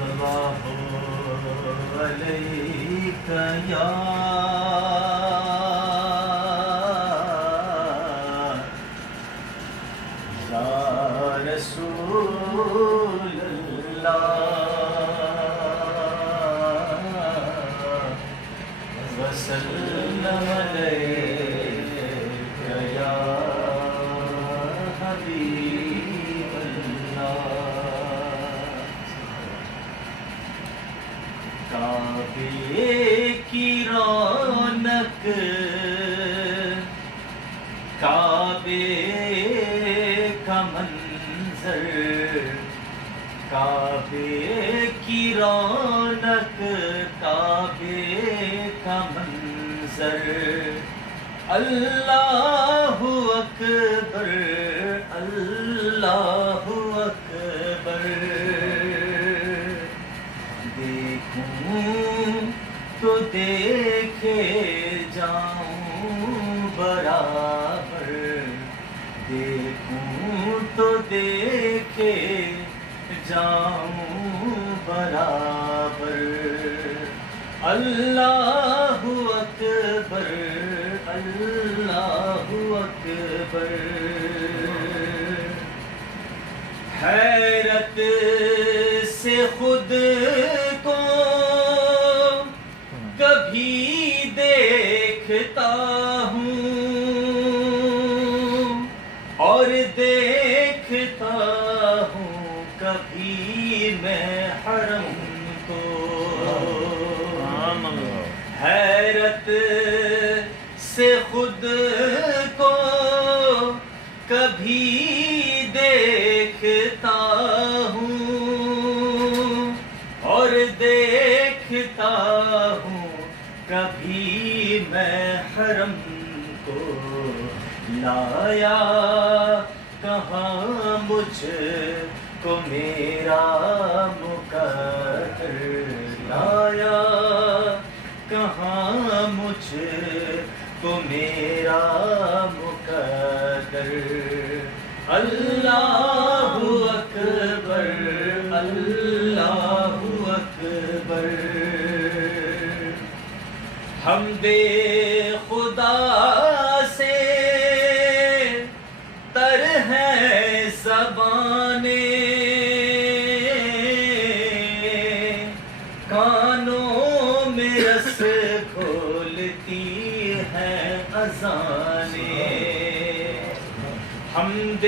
اللہ علیک یا رسول اللہ وسلم علیک یا حبیب اللہ کعبے کی رونق کعبے کا منظر کعبے کی رونق کعبے کا منظر اللہ اکبر اللہ اکبر دیکھوں تو دیکھے جاؤں برابر دیکھوں تو دیکھے جاؤں برابر اللہ اکبر اللہ اکبر حیرت سے خود کو کبھی دیکھتا ہوں اور دیکھتا ہوں کبھی میں حرم کو حیرت سے خود کو کبھی دیکھتا ہوں اور دیکھتا ہوں کبھی میں حرم کو لایا کہاں مجھ کو میرا مقدر لایا کہاں مجھ کو میرا مقدر اللہ اکبر اللہ اکبر حمد خدا سے تر ہے زبانیں کانوں میں رس کھولتی ہیں اذانیں حمد